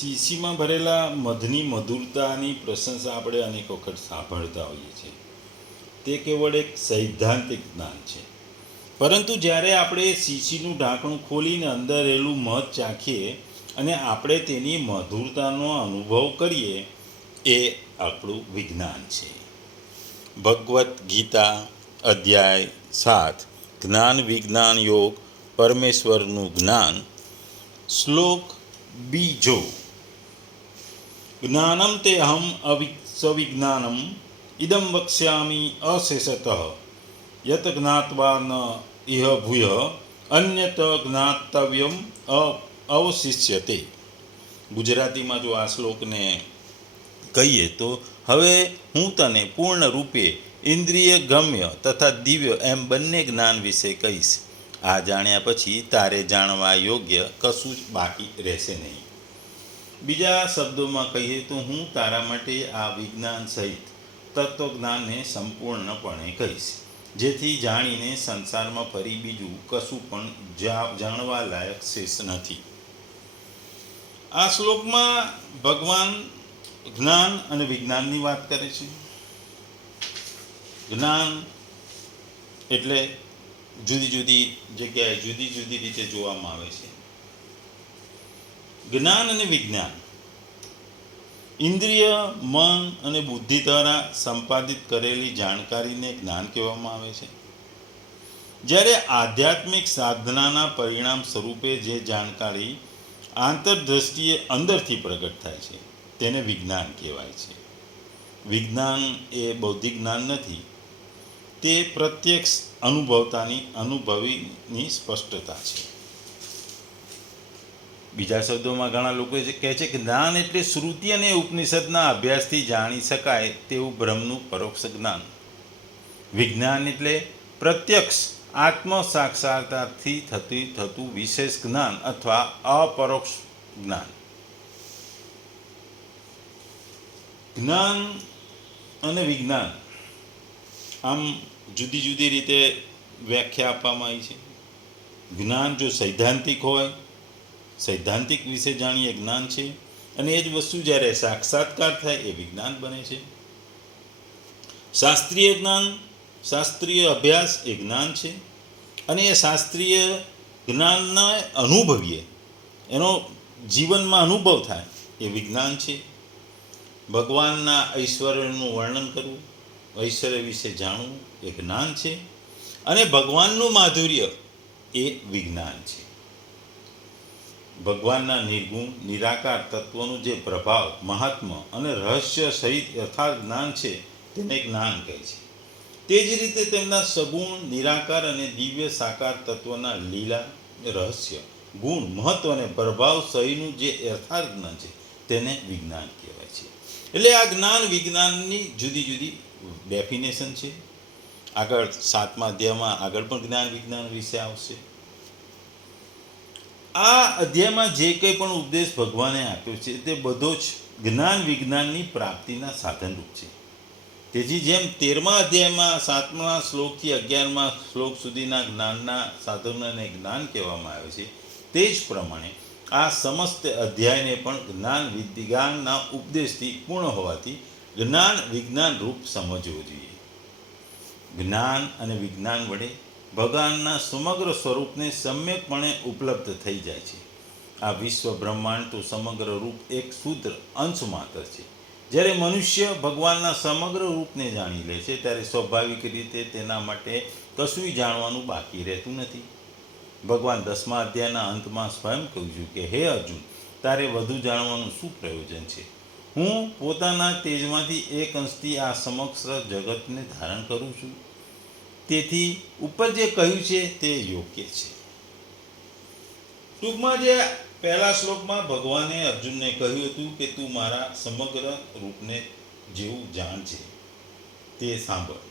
શીશીમાં ભરેલા મધની મધુરતાની પ્રશંસા આપણે અનેક વખત સાંભળતા હોઈએ છીએ. તે કેવળ એક સૈદ્ધાંતિક જ્ઞાન છે. પરંતુ જ્યારે આપણે શીશીનું ઢાંકણું ખોલીને અંદર રહેલું મધ ચાખીએ અને આપણે તેની મધુરતાનો અનુભવ કરીએ, એ આપણું વિજ્ઞાન છે. ભગવદ્ ગીતા અધ્યાય 7 જ્ઞાન વિજ્ઞાન યોગ પરમેશ્વરનું જ્ઞાન. શ્લોક 2. જ્ઞાનમ તે અહમ સવિજ્ઞાનમ ઇદમ વક્ષ્યામિ અશેષતઃ યત જ્ઞાત્વા ન ઇહ ભૂય અન્યત જ્ઞાતવ્યમ અવશિષ્યતે. ગુજરાતીમાં જો આ શ્લોકને કહીએ તો, હવે હું તને પૂર્ણ રૂપે ઇન્દ્રિય ગમ્ય તથા દિવ્ય એમ બંને જ્ઞાન વિશે કહીશ. આ જાણ્યા પછી તારે જાણવા યોગ્ય કશું જ બાકી રહેશે નહીં. બીજા શબ્દોમાં કહીએ તો, હું તારા માટે આ વિજ્ઞાન સહિત તત્વજ્ઞાનને સંપૂર્ણપણે કહીશ, જેથી જાણીને સંસારમાં ફરી બીજું કશું પણ જાણવા લાયક શેષ નથી. આ શ્લોકમાં ભગવાન જ્ઞાન અને વિજ્ઞાનની વાત કરે છે. જ્ઞાન એટલે જુદી જુદી જગ્યાએ જુદી જુદી રીતે જોવામાં આવે છે. જ્ઞાન અને વિજ્ઞાન ઇન્દ્રિય, મન અને બુદ્ધિ દ્વારા સંપાદિત કરેલી જાણકારીને જ્ઞાન કહેવામાં આવે છે. જ્યારે આધ્યાત્મિક સાધનાના પરિણામ સ્વરૂપે જે જાણકારી આંતરદ્રષ્ટિએ અંદરથી પ્રગટ થાય છે, તેને વિજ્ઞાન કહેવાય છે. વિજ્ઞાન એ બૌદ્ધિક જ્ઞાન નથી, તે પ્રત્યક્ષ અનુભવીની સ્પષ્ટતા છે. બીજા શબ્દોમાં ઘણા લોકો કહે છે કે જ્ઞાન એટલે શ્રુતિ અને ઉપનિષદના અભ્યાસથી જાણી શકાય તેવું બ્રહ્મનું પરોક્ષ જ્ઞાન. વિજ્ઞાન એટલે પ્રત્યક્ષ આત્મ સાક્ષાત્કારથી થતું વિશેષ જ્ઞાન અથવા અપરોક્ષ જ્ઞાન. જ્ઞાન અને વિજ્ઞાન આમ જુદી જુદી રીતે વ્યાખ્યા આપવામાં આવી છે. જ્ઞાન જો સૈદ્ધાંતિક હોય, સૈદ્ધાંતિક વિશે જાણીએ જ્ઞાન છે, અને એ જ વસ્તુ જ્યારે સાક્ષાત્કાર થાય એ વિજ્ઞાન બને છે. શાસ્ત્રીય જ્ઞાન, શાસ્ત્રીય અભ્યાસ એ જ્ઞાન છે, અને એ શાસ્ત્રીય જ્ઞાનના અનુભવીએ, એનો જીવનમાં અનુભવ થાય એ વિજ્ઞાન છે. ભગવાનના ઐશ્વર્યનું વર્ણન કરવું, ઐશ્વર્ય વિશે જાણવું એ જ્ઞાન છે, અને ભગવાનનું માધુર્ય એ વિજ્ઞાન છે. ભગવાનના નિર્ગુણ નિરાકાર તત્વનું જે પ્રભાવ, મહાત્મ્ય અને રહસ્ય સહિત યથાર્થ જ્ઞાન છે, તેને જ્ઞાન કહે છે. તે જ રીતે તેમના સગુણ નિરાકાર અને દિવ્ય સાકાર તત્વના લીલા, રહસ્ય, ગુણ, મહત્વ અને પ્રભાવ સહિતનું જે યથાર્થ જ્ઞાન છે, તેને વિજ્ઞાન કહેવાય છે. એટલે આ જ્ઞાન વિજ્ઞાનની જુદી જુદી ડેફિનેશન છે. આગળ 7મા અધ્યાયમાં આગળ પણ જ્ઞાન વિજ્ઞાન વિશે આવશે. આ અધ્યાયમાં જે કંઈ પણ ઉપદેશ ભગવાને આપ્યો છે, તે બધો જ જ્ઞાન વિજ્ઞાનની પ્રાપ્તિના સાધનરૂપ છે. તેથી જેમ 13મા અધ્યાયમાં 7મા શ્લોકથી 11મા શ્લોક સુધીના જ્ઞાનના સાધનોને જ્ઞાન કહેવામાં આવે છે, તે જ પ્રમાણે આ સમસ્ત અધ્યાયને પણ જ્ઞાન વિજ્ઞાનના ઉપદેશથી પૂર્ણ હોવાથી જ્ઞાન વિજ્ઞાન રૂપ સમજવું જોઈએ. જ્ઞાન અને વિજ્ઞાન વડે ભગવાનના સમગ્ર સ્વરૂપને સમ્યકપણે ઉપલબ્ધ થઈ જાય છે. આ વિશ્વ બ્રહ્માંડ તો સમગ્ર રૂપ એક શુદ્ર અંશ માત્ર છે. જ્યારે મનુષ્ય ભગવાનના સમગ્ર રૂપને જાણી લે છે, ત્યારે સ્વાભાવિક રીતે તેના માટે કશું જાણવાનું બાકી રહેતું નથી. ભગવાન 10મા અધ્યાયના અંતમાં સ્વયં કહ્યું છે કે હે અર્જુન, તારે વધુ જાણવાનું શું પ્રયોજન છે? હું પોતાના તેજમાંથી એક અંશથી આ સમગ્ર જગતને ધારણ કરું છું. તેથી ઉપર જે કહ્યું છે તે યોગ્ય છે. ટૂંકમાં જે પહેલા શ્લોકમાં ભગવાને અર્જુનને કહ્યું હતું કે તું મારા સમગ્ર રૂપને જેવું જાણજે, તે સાંભળ.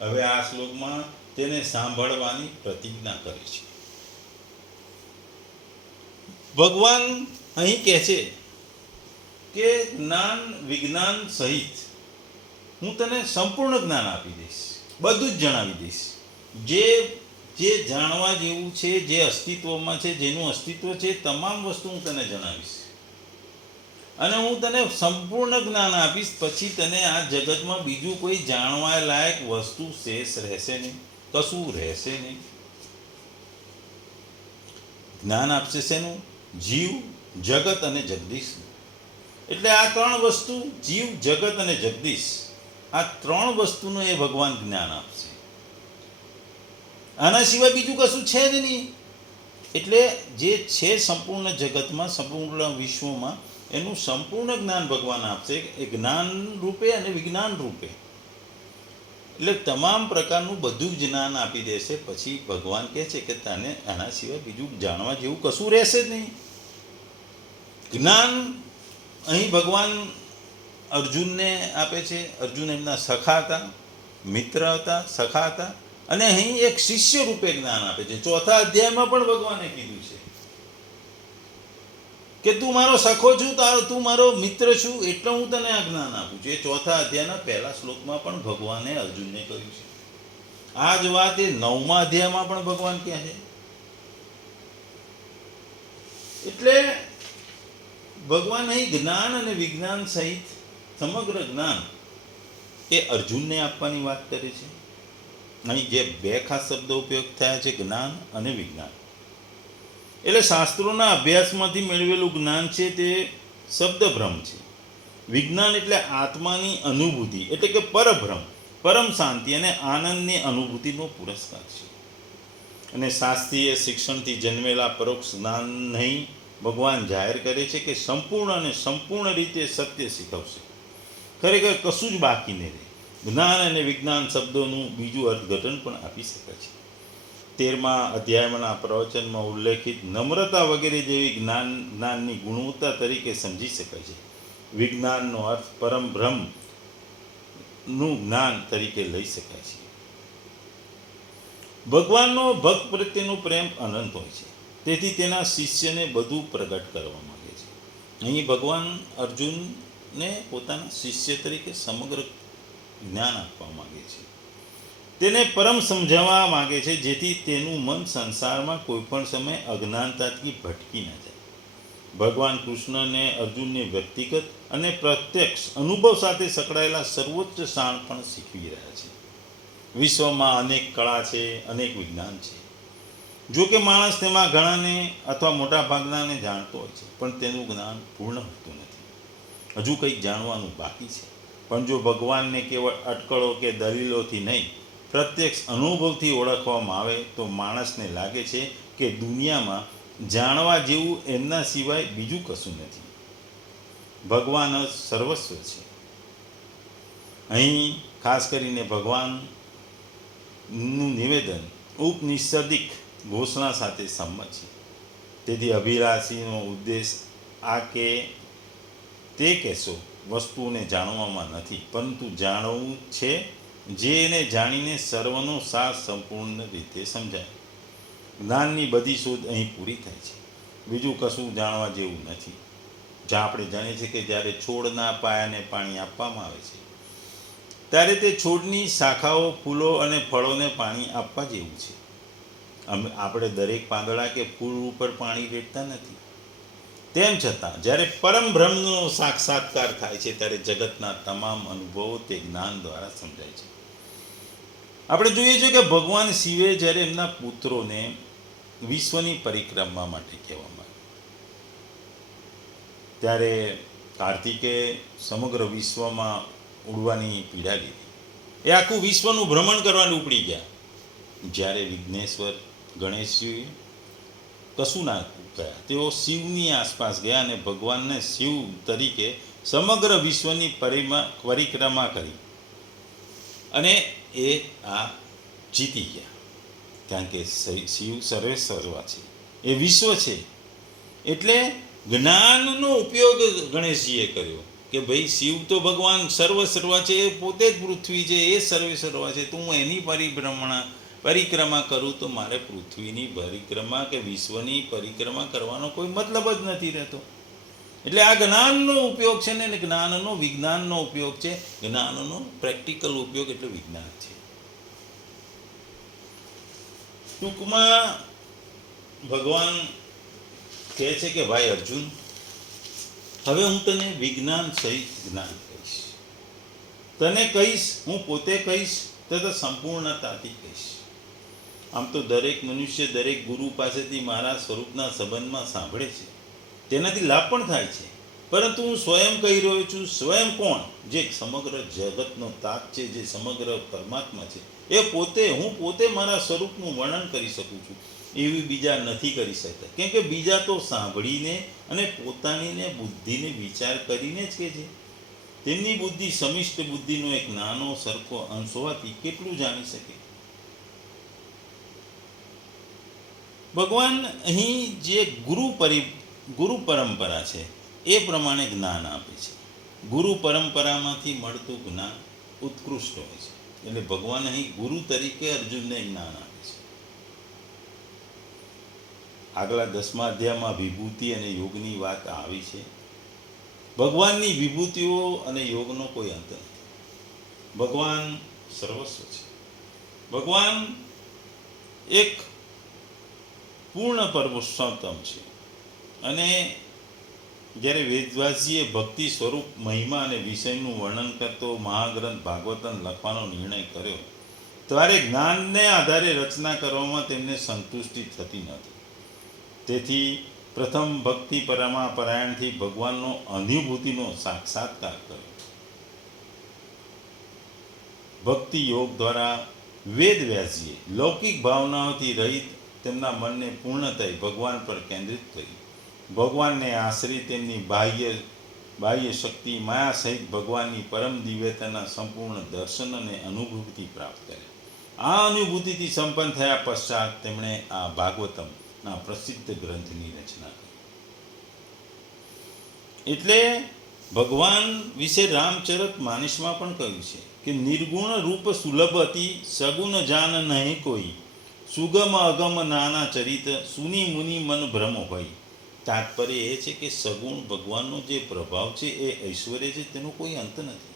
હવે આ શ્લોકમાં તેને સાંભળવાની પ્રતિજ્ઞા કરે છે. ભગવાન અહીં કહે છે કે જ્ઞાન વિજ્ઞાન સહિત હું તને સંપૂર્ણ જ્ઞાન આપી દઈશ, બધું જ જણાવી દઈશ. જે જાણવા જેવું છે, જે અસ્તિત્વમાં છે, જેનું અસ્તિત્વ છે, તમામ વસ્તુ હું તને જણાવીશ. અને હું તને સંપૂર્ણ જ્ઞાન આપીશ, પછી તને આ જગતમાં બીજું કોઈ જાણવા લાયક વસ્તુ શેષ રહેશે નહીં, કશું રહેશે નહીં. જ્ઞાન આપશે શેનું? જીવ, જગત અને જગદીશ. એટલે આ ત્રણ વસ્તુ, જીવ, જગત અને જગદીશ, આ ત્રણ વસ્તુનું એ ભગવાન જ્ઞાન આપશે. આના સિવાય બીજું કશું છે જ નહીં. એટલે જે છે સંપૂર્ણ જગતમાં, સંપૂર્ણ વિશ્વમાં, એનું સંપૂર્ણ જ્ઞાન ભગવાન આપશે, એ જ્ઞાન રૂપે અને વિજ્ઞાન રૂપે. એટલે તમામ પ્રકારનું બધું જ જ્ઞાન આપી દેશે. પછી ભગવાન કહે છે કે તને આના સિવાય બીજું જાણવા જેવું કશું રહેશે જ નહીં. જ્ઞાન અહીં ભગવાન અર્જુનને આપે છે. અર્જુન એમના સખા હતા, મિત્ર હતા, સખા હતા. અને અહીં એક શિષ્ય રૂપે જ્ઞાન આપે છે. 4થા અધ્યાયમાં પણ ભગવાને કીધું છે કે તું મારો સખો છું, તું મારો મિત્ર છું, એટલે હું તને આ જ્ઞાન આપું છું. એ 4થા અધ્યાયના પહેલા શ્લોકમાં પણ ભગવાને અર્જુનને કહ્યું છે. આ જ વાત એ 9મા અધ્યાયમાં પણ ભગવાન કહે છે. એટલે ભગવાન અહીં જ્ઞાન અને વિજ્ઞાન સહિત સમગ્ર જ્ઞાન એ અર્જુનને આપવાની વાત કરે છે. અહીં જે બે ખાસ શબ્દો ઉપયોગ થયા છે, જ્ઞાન અને વિજ્ઞાન. એટલે શાસ્ત્રોના અભ્યાસમાંથી મેળવેલું જ્ઞાન છે તે શબ્દભ્રમ છે. વિજ્ઞાન એટલે આત્માની અનુભૂતિ, એટલે કે પરભ્રમ, પરમ શાંતિ અને આનંદની અનુભૂતિનો પુરસ્કાર છે. અને શાસ્ત્રીય શિક્ષણથી જન્મેલા પરોક્ષ જ્ઞાન નહીં, ભગવાન જાહેર કરે છે કે સંપૂર્ણ અને સંપૂર્ણ રીતે સત્ય શીખવશે. ખરેખર કશું જ બાકી નહીં રહે. જ્ઞાન અને વિજ્ઞાન શબ્દોનું બીજું અર્થઘટન પણ આપી શકાય છે. 13મા અધ્યાયના પ્રવચનમાં ઉલ્લેખિત નમ્રતા વગેરે જેવી જ્ઞાનની ગુણવત્તા તરીકે સમજી શકાય છે. વિજ્ઞાનનો અર્થ પરમ બ્રહ્મનું જ્ઞાન તરીકે લઈ શકાય છે. ભગવાનનો ભક્ત પ્રત્યેનો પ્રેમ અનંત હોય છે, તેથી તેના શિષ્યને બધું પ્રગટ કરવા માંગે છે. અહીં ભગવાન અર્જુનને પોતાના શિષ્ય તરીકે સમગ્ર જ્ઞાન આપવા માંગે છે. તેને પરમ સમજાવવા માંગે છે, જેથી તેનું મન સંસારમાં કોઈ પણ સમય અજ્ઞાનતાથી ભટકી ન જાય. ભગવાન કૃષ્ણને અર્જુનને વ્યક્તિગત અને પ્રત્યક્ષ અનુભવ સાથે સંકળાયેલા સર્વોચ્ચ શાણ પણ શીખવી રહ્યા છે. વિશ્વમાં અનેક કળા છે, અનેક વિજ્ઞાન છે. જો કે માણસ તેમાં ઘણાને અથવા મોટા ભાગનાને જાણતો હોય છે, પણ તેનું જ્ઞાન પૂર્ણ હોતું નથી. હજુ કંઈક જાણવાનું બાકી છે. પણ જો ભગવાનને કેવળ અટકળો કે દલીલોથી નહીં, પ્રત્યક્ષ અનુભવથી ઓળખવામાં આવે તો માણસને લાગે છે કે દુનિયામાં જાણવા જેવું એમના સિવાય બીજું કશું નથી. ભગવાન જ સર્વસ્વ છે. અહીં ખાસ કરીને ભગવાનનું નિવેદન ઉપનિષદિક ઘોષણા સાથે સંમત છે. તેથી અભિલાષીનો ઉદ્દેશ આ કે તે કહેશો વસ્તુઓને જાણવામાં નથી, પરંતુ જાણવું છે, જેને જાણીને સર્વનો સાર સંપૂર્ણ રીતે સમજાય. જ્ઞાનની બધી શોધ અહીં પૂરી થાય છે. બીજું કશું જાણવા જેવું નથી. જ્યાં આપણે જાણીએ છીએ કે જ્યારે છોડના પાયાને પાણી આપવામાં આવે છે, ત્યારે તે છોડની શાખાઓ, ફૂલો અને ફળોને પાણી આપવા જેવું છે. આપણે દરેક પાંદડા કે ફૂલ ઉપર પાણી રેડતા નથી. તેમ છતાં જ્યારે પરમ બ્રહ્મનો સાક્ષાત્કાર થાય છે, ત્યારે જગતના તમામ અનુભવો તે જ્ઞાન દ્વારા સમજાય છે. આપણે જોઈએ છીએ કે ભગવાન શિવે જ્યારે એમના પુત્રોને વિશ્વની પરિક્રમા માટે કહેવામાં આવ્યું, ત્યારે કાર્તિકે સમગ્ર વિશ્વમાં ઉડવાની પીડા લીધી. એ આખું વિશ્વનું ભ્રમણ કરવાનું ઉપડી ગયા. જ્યારે વિઘ્નેશ્વર ગણેશજી કશું ના ગયા, તેઓ શિવની આસપાસ ગયા અને ભગવાનને શિવ તરીકે સમગ્ર વિશ્વની પરિક્રમા કરી અને એ આ જીતી ગયા. કારણ કે શિવ સર્વે સર્વા છે, એ વિશ્વ છે. એટલે જ્ઞાનનો ઉપયોગ ગણેશજીએ કર્યો કે ભાઈ શિવ તો ભગવાન સર્વા છે, એ પોતે જ પૃથ્વી છે, એ સર્વે સર્વા છે. તો હું એની પરિક્રમા કરું તો મારે પૃથ્વીની પરિક્રમા કે વિશ્વની પરિક્રમા કરવાનો કોઈ મતલબ જ નથી રહેતો. એટલે આ જ્ઞાનનો ઉપયોગ છે ને, જ્ઞાનનો વિજ્ઞાનનો ઉપયોગ છે. જ્ઞાનનો પ્રેક્ટિકલ ઉપયોગ એટલે વિજ્ઞાન છે. ટૂંકમાં ભગવાન કહે છે કે ભાઈ અર્જુન, હવે હું તને વિજ્ઞાન સહિત જ્ઞાન કહીશ. તને કહીશ, હું પોતે કહીશ, તથા સંપૂર્ણતાથી કહીશ. આમ તો દરેક મનુષ્ય દરેક ગુરુ પાસેથી મારા સ્વરૂપના સંબંધમાં સાંભળે છે, તેનાથી લાભ પણ થાય છે. પરંતુ હું સ્વયં કહી રહ્યો છું. સ્વયં કોણ? જે સમગ્ર જગતનો તાત છે, જે સમગ્ર પરમાત્મા છે, એ પોતે. હું પોતે મારા સ્વરૂપનું વર્ણન કરી શકું છું, એવી બીજા નથી કરી શકતા. કેમ કે બીજા તો સાંભળીને અને પોતાનીને બુદ્ધિને વિચાર કરીને જ કે છે. તેમની બુદ્ધિ સમિષ્ટ બુદ્ધિનો એક નાનો સરખો અંશ હોવાથી કેટલું જાણી શકે. ભગવાન અહીં જે ગુરુ પરંપરા છે એ પ્રમાણે જ્ઞાન આપે છે. ગુરુ પરંપરામાંથી મળતું જ્ઞાન ઉત્કૃષ્ટ હોય છે. એટલે ભગવાન અહીં ગુરુ તરીકે અર્જુનને જ્ઞાન આપે છે. આગલા 10મા અધ્યાયમાં વિભૂતિ અને યોગની વાત આવી છે. ભગવાનની વિભૂતિઓ અને યોગનો કોઈ અંત નથી. ભગવાન સર્વસ્વ છે. ભગવાન એક પૂર્ણ પુરુષોત્તમ છે. અને જ્યારે વેદવ્યાસજીએ ભક્તિ સ્વરૂપ મહિમા અને વિષયનું વર્ણન કરતો મહાગ્રંથ ભાગવતન લખવાનો નિર્ણય કર્યો, ત્યારે જ્ઞાનને આધારે રચના કરવામાં તેમને સંતુષ્ટિ થતી નથી. તેથી પ્રથમ ભક્તિ પરાયણથી ભગવાનનો અનુભૂતિનો સાક્ષાત્કાર કર્યો. ભક્તિ યોગ દ્વારા વેદવ્યાસજીએ લૌકિક ભાવનાઓથી રહિત તેમના મનને પૂર્ણતય ભગવાન પર કેન્દ્રિત કર્યું. ભગવાનને આશ્રિત તેમની બાહ્ય શક્તિ માયા સહિત ભગવાનની પરમ દિવ્યતાના સંપૂર્ણ દર્શન અને અનુભૂતિ પ્રાપ્ત કર્યા. આ અનુભૂતિથી સંપન્ન થયા પશ્ચાત તેમણે આ ભાગવતમના પ્રસિદ્ધ ગ્રંથની રચના કરી. એટલે ભગવાન વિશે રામચરિત માનસમાં પણ કહ્યું છે કે નિર્ગુણ રૂપ સુલભ અતિ, સગુણ જાન નહીં કોઈ, સુગમ અગમ નાના ચરિત, સુની મુનિ મન ભ્રમ હોય. તાત્પર્ય એ છે કે સગુણ ભગવાનનો જે પ્રભાવ છે, એ ઐશ્વર્ય છે, તેનો કોઈ અંત નથી.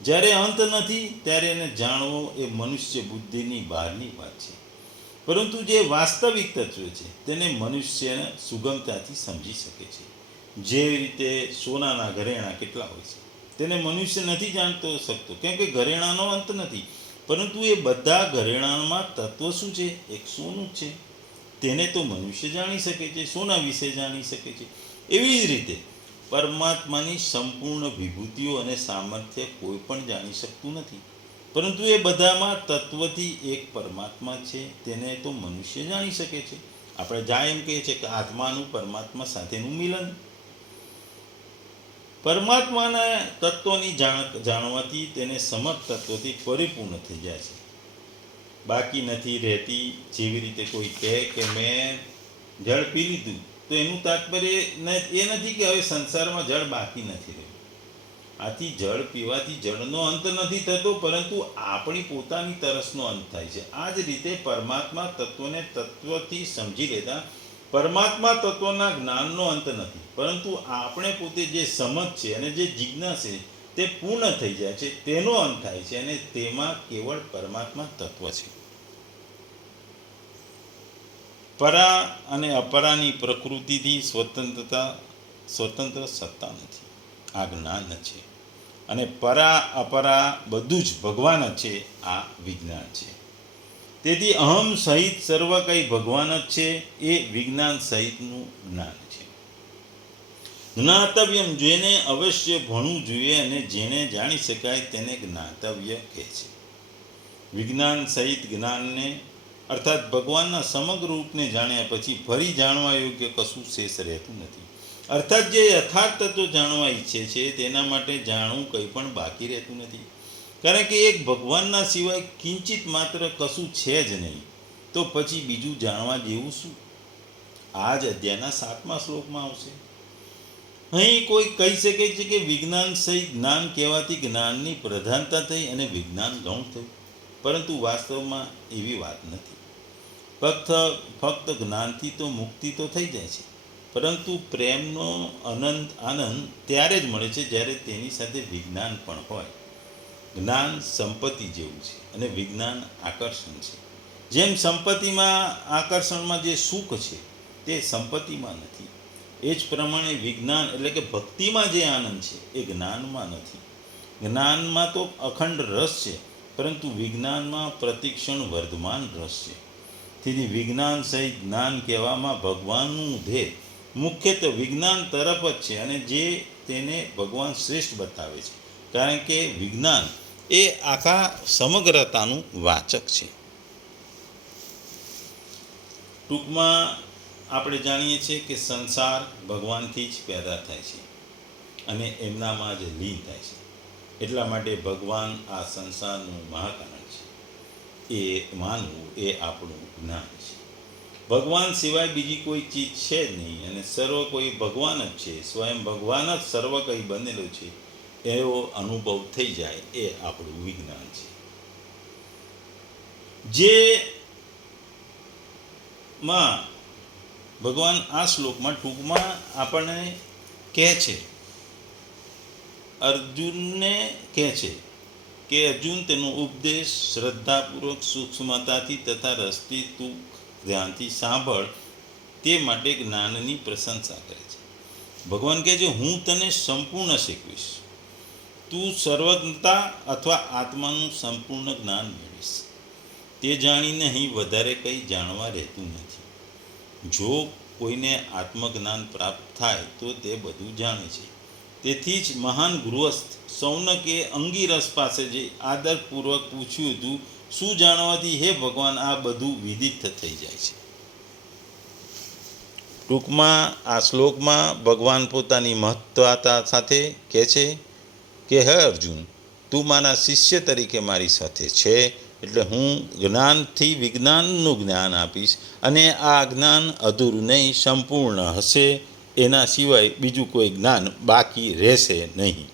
જ્યારે અંત નથી ત્યારે એને જાણવો એ મનુષ્ય બુદ્ધિની બહારની વાત છે. પરંતુ જે વાસ્તવિક તત્વ છે તેને મનુષ્ય સુગમતાથી સમજી શકે છે. જે રીતે સોનાના ઘરેણાં કેટલા હોય છે તેને મનુષ્ય નથી જાણતો શકતો, કેમ કે ઘરેણાંનો અંત નથી. પરંતુ એ બધા ઘરેણાંમાં તત્વ શું છે? એક સોનું જ છે. તેને તો મનુષ્ય જાણી શકે છે, સોના વિશે જાણી શકે છે. એવી જ રીતે પરમાત્માની સંપૂર્ણ વિભૂતિઓ અને સામર્થ્ય કોઈ પણ જાણી શકતું નથી. પરંતુ એ બધામાં તત્વથી એક પરમાત્મા છે, તેને તો મનુષ્ય જાણી શકે છે. આપણે જ્યાં એમ કહીએ છીએ કે આત્માનું પરમાત્મા સાથેનું મિલન. પરમાત્માના તત્વની જાણવાથી તેને સમર્થ તત્વથી પરિપૂર્ણ થઈ જાય છે. બાકી નથી રહેતી. જેવી રીતે કોઈ કહે કે મેં જળ પી લીધું, તો એનું તાત્પર્ય એ નથી કે હવે સંસારમાં જળ બાકી નથી રહ્યું. આથી જળ પીવાથી જળનો અંત નથી થતો, પરંતુ આપણી પોતાની તરસનો અંત થાય છે. આ જ રીતે પરમાત્મા તત્વને તત્વથી સમજી લેતા પરમાત્મા તત્વના જ્ઞાનનો અંત નથી, પરંતુ આપણે પોતે જે સમજ છે અને જે જિજ્ઞાસા છે તે પૂર્ણ થઈ જાય છે, તેનો અંત થાય છે. અને તેમાં કેવળ પરમાત્મા તત્વ છે. પરા અને અપરાની પ્રકૃતિથી સ્વતંત્ર સત્તા નથી. આ જ્ઞાન છે. અને પરા અપરા બધું જ ભગવાન જ છે. આ વિજ્ઞાન છે. તેથી અહમ સહિત સર્વ કંઈ ભગવાન જ છે. એ વિજ્ઞાન સહિતનું જ્ઞાન છે. જ્ઞાતવ્યમ, જેને અવશ્ય ભણવું જોઈએ અને જેને જાણી શકાય તેને જ્ઞાતવ્ય કહે છે. વિજ્ઞાન સહિત જ્ઞાનને અર્થાત ભગવાનના સમગ્ર રૂપને જાણ્યા પછી ફરી જાણવા યોગ્ય કશું શેષ રહેતું નથી. અર્થાત જે યથાર્થ તત્વ જાણવા ઈચ્છે છે તેના માટે જાણવું કંઈ પણ બાકી રહેતું નથી. કારણ કે એક ભગવાનના સિવાય કિંચિત માત્ર કશું છે જ નહીં, તો પછી બીજું જાણવા જેવું શું? આ જ અધ્યાયના 7મા શ્લોકમાં આવશે. અહીં કોઈ કહી શકે છે કે વિજ્ઞાન સહિત જ્ઞાન કહેવાથી જ્ઞાનની પ્રધાનતા થઈ અને વિજ્ઞાન ગૌણ થયું, પરંતુ વાસ્તવમાં એવી વાત નથી. ફક્ત જ્ઞાનથી તો મુક્તિ તો થઈ જાય છે, પરંતુ પ્રેમનો આનંદ ત્યારે જ મળે છે જ્યારે તેની સાથે વિજ્ઞાન પણ હોય. જ્ઞાન સંપત્તિ જેવું છે અને વિજ્ઞાન આકર્ષણ છે. જેમ સંપત્તિમાં આકર્ષણમાં જે સુખ છે તે સંપત્તિમાં નથી, એ જ પ્રમાણે વિજ્ઞાન એટલે કે ભક્તિમાં જે આનંદ છે એ જ્ઞાનમાં નથી. જ્ઞાનમાં તો અખંડ રસ છે, પરંતુ વિજ્ઞાનમાં પ્રતિક્ષણ વર્ધમાન રસ છે. તેથી વિજ્ઞાન સહિત જ્ઞાન કહેવામાં ભગવાનનું ધ્યેય મુખ્યત્વે વિજ્ઞાન તરફ જ છે, અને જે તેને ભગવાન શ્રેષ્ઠ બતાવે છે, કારણ કે વિજ્ઞાન એ આખા સમગ્રતાનું વાચક છે. ટૂંકમાં આપણે જાણીએ છીએ કે સંસાર ભગવાનથી જ પેદા થાય છે અને એમનામાં જ લીન થાય છે. એટલા માટે ભગવાન આ સંસારનું મહાકારણ છે, એ માનવું એ આપણું જ્ઞાન છે. ભગવાન સિવાય બીજી કોઈ ચીજ છે જ નહીં, અને સર્વ કોઈ ભગવાન જ છે. સ્વયં ભગવાન જ સર્વ કંઈ બનેલું છે, એવો અનુભવ થઈ જાય એ આપણું વિજ્ઞાન છે. જે માં ભગવાન આ શ્લોકમાં ટૂંકમાં આપણને કહે છે, અર્જુનને કહે છે કે અર્જુન તેનો ઉપદેશ શ્રદ્ધાપૂર્વક સૂક્ષ્મતાથી તથા રસથી તું ધ્યાનથી સાંભળ, તે માટે જ્ઞાનની પ્રશંસા કરે છે. ભગવાન કહે છે, હું તને સંપૂર્ણ શીખવીશ, તું સર્વજ્ઞતા અથવા આત્માનું સંપૂર્ણ જ્ઞાન મેળવીશ. તે જાણીને અહીં વધારે કંઈ જાણવા રહેતું નથી. જો કોઈને આત્મજ્ઞાન પ્રાપ્ત થાય તો તે બધું જાણે છે. તેથી જ મહાન ગૃહસ્થ સૌનકે અંગીરસ પાસે જે આદરપૂર્વક પૂછ્યું હતું, શું જાણવાથી હે ભગવાન આ બધું વિદિત થઈ જાય છે. ટૂંકમાં આ શ્લોકમાં ભગવાન પોતાની મહત્વતા સાથે કહે છે કે હે અર્જુન, તું મારા શિષ્ય તરીકે મારી સાથે છે, એટલે હું જ્ઞાનથી વિજ્ઞાનનું જ્ઞાન આપીશ, અને આ જ્ઞાન અધૂરું નહીં, સંપૂર્ણ હશે. એના સિવાય બીજું કોઈ જ્ઞાન બાકી રહેશે નહીં.